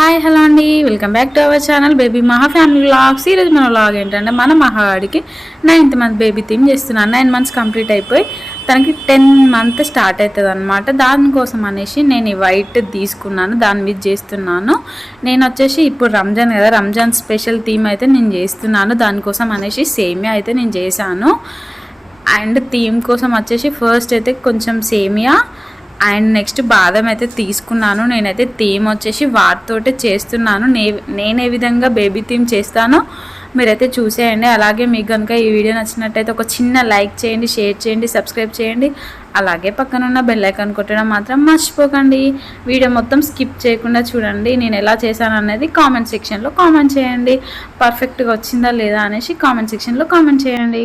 Hi hello అండి, welcome back to our channel baby మహా family vlogs. ఈరోజు మన వ్లాగ్ ఏంటంటే మన మహావాడికి 9th మంత్ బేబీ థీమ్ చేస్తున్నాను. 9 months కంప్లీట్ అయిపోయి తనకి 10th month స్టార్ట్ అవుతుంది అనమాట. దానికోసం అనేసి నేను ఈ వైట్ తీసుకున్నాను, దాని మీద చేస్తున్నాను. నేను వచ్చేసి ఇప్పుడు రంజాన్ కదా, రంజాన్ స్పెషల్ థీమ్ అయితే నేను చేస్తున్నాను. దానికోసం అనేసి సేమియా అయితే నేను చేశాను. అండ్ థీమ్ కోసం వచ్చేసి ఫస్ట్ అయితే కొంచెం సేమియా అండ్ నెక్స్ట్ బాదం అయితే తీసుకున్నాను. నేనైతే థీమ్ వచ్చేసి వాటితోటే చేస్తున్నాను. నేను ఏ విధంగా బేబీ థీమ్ చేస్తానో మీరైతే చూసేయండి. అలాగే మీకు కనుక ఈ వీడియో నచ్చినట్టయితే ఒక చిన్న లైక్ చేయండి, షేర్ చేయండి, సబ్స్క్రైబ్ చేయండి. అలాగే పక్కనున్న బెల్ ఐకాన్ కొట్టడం మాత్రం మర్చిపోకండి. వీడియో మొత్తం స్కిప్ చేయకుండా చూడండి. నేను ఎలా చేశాను అనేది కామెంట్ సెక్షన్లో కామెంట్ చేయండి. పర్ఫెక్ట్గా వచ్చిందా లేదా అనేసి కామెంట్ సెక్షన్లో కామెంట్ చేయండి.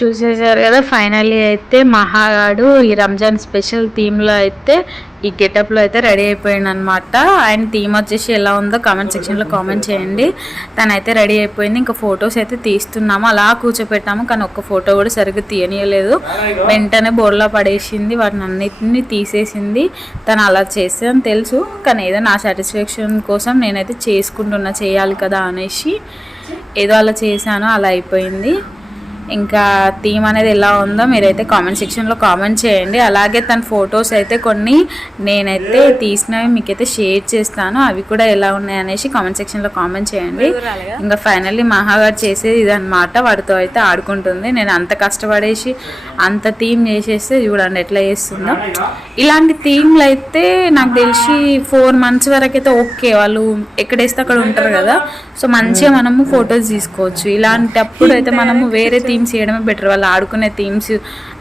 చూసేసారు కదా, ఫైనల్లీ అయితే మహాగాడు ఈ రంజాన్ స్పెషల్ థీమ్లో అయితే ఈ గెటప్లో అయితే రెడీ అయిపోయాడు అనమాట. ఆయన థీమ్ వచ్చేసి ఎలా ఉందో కామెంట్ సెక్షన్లో కామెంట్ చేయండి. తనైతే రెడీ అయిపోయింది. ఇంకా ఫొటోస్ అయితే తీస్తున్నాము, అలా కూర్చోపెట్టాము, కానీ ఒక్క ఫోటో కూడా సరిగ్గా తీయనీయలేదు. వెంటనే బోర్లా పడేసింది, వాటిని అన్నిటిని తీసేసింది. తను అలా చేసేదని తెలుసు, కానీ ఏదో నా సాటిస్ఫాక్షన్ కోసం నేనైతే చేసుకుంటున్నా, చేయాలి కదా అనేసి ఏదో అలా చేశాను, అలా అయిపోయింది. ఇంకా థీమ్ అనేది ఎలా ఉందో మీరైతే కామెంట్ సెక్షన్లో కామెంట్ చేయండి. అలాగే తన ఫొటోస్ అయితే కొన్ని నేనైతే తీసినవి మీకైతే షేర్ చేస్తాను, అవి కూడా ఎలా ఉన్నాయి అనేసి కామెంట్ సెక్షన్లో కామెంట్ చేయండి. ఇంకా ఫైనల్లీ మహాగారు చేసేది ఇదన్నమాట, వాడితో అయితే ఆడుకుంటుంది. నేను అంత కష్టపడేసి అంత థీమ్ చేసేస్తే చూడండి ఎట్లా చేస్తుందో. ఇలాంటి థీమ్లు అయితే నాకు తెలిసి 4 months వరకు అయితే ఓకే, వాళ్ళు ఎక్కడేస్తే అక్కడ ఉంటారు కదా, సో మంచిగా మనము ఫొటోస్ తీసుకోవచ్చు. ఇలాంటప్పుడు అయితే మనము వేరే థీమ్స్ చేయడమే బెటర్, వాళ్ళు ఆడుకునే థీమ్స్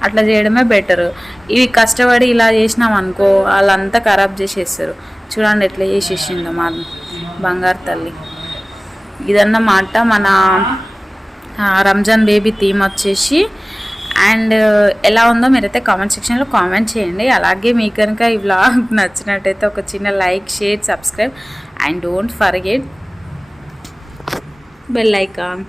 అట్లా చేయడమే బెటర్. ఇవి కష్టపడి ఇలా చేసినాం అనుకో వాళ్ళంతా ఖరాబ్ చేసేస్తారు. చూడండి ఎట్లా చేసేసిందో మా బంగారు తల్లి. ఇదన్నమాట మన రంజాన్ బేబీ థీమ్ వచ్చేసి. అండ్ ఎలా ఉందో మీరైతే కామెంట్ సెక్షన్లో కామెంట్ చేయండి. అలాగే మీకు కనుక ఈ వ్లాగ్ నచ్చినట్టయితే ఒక చిన్న like, share, subscribe and don't forget bell icon.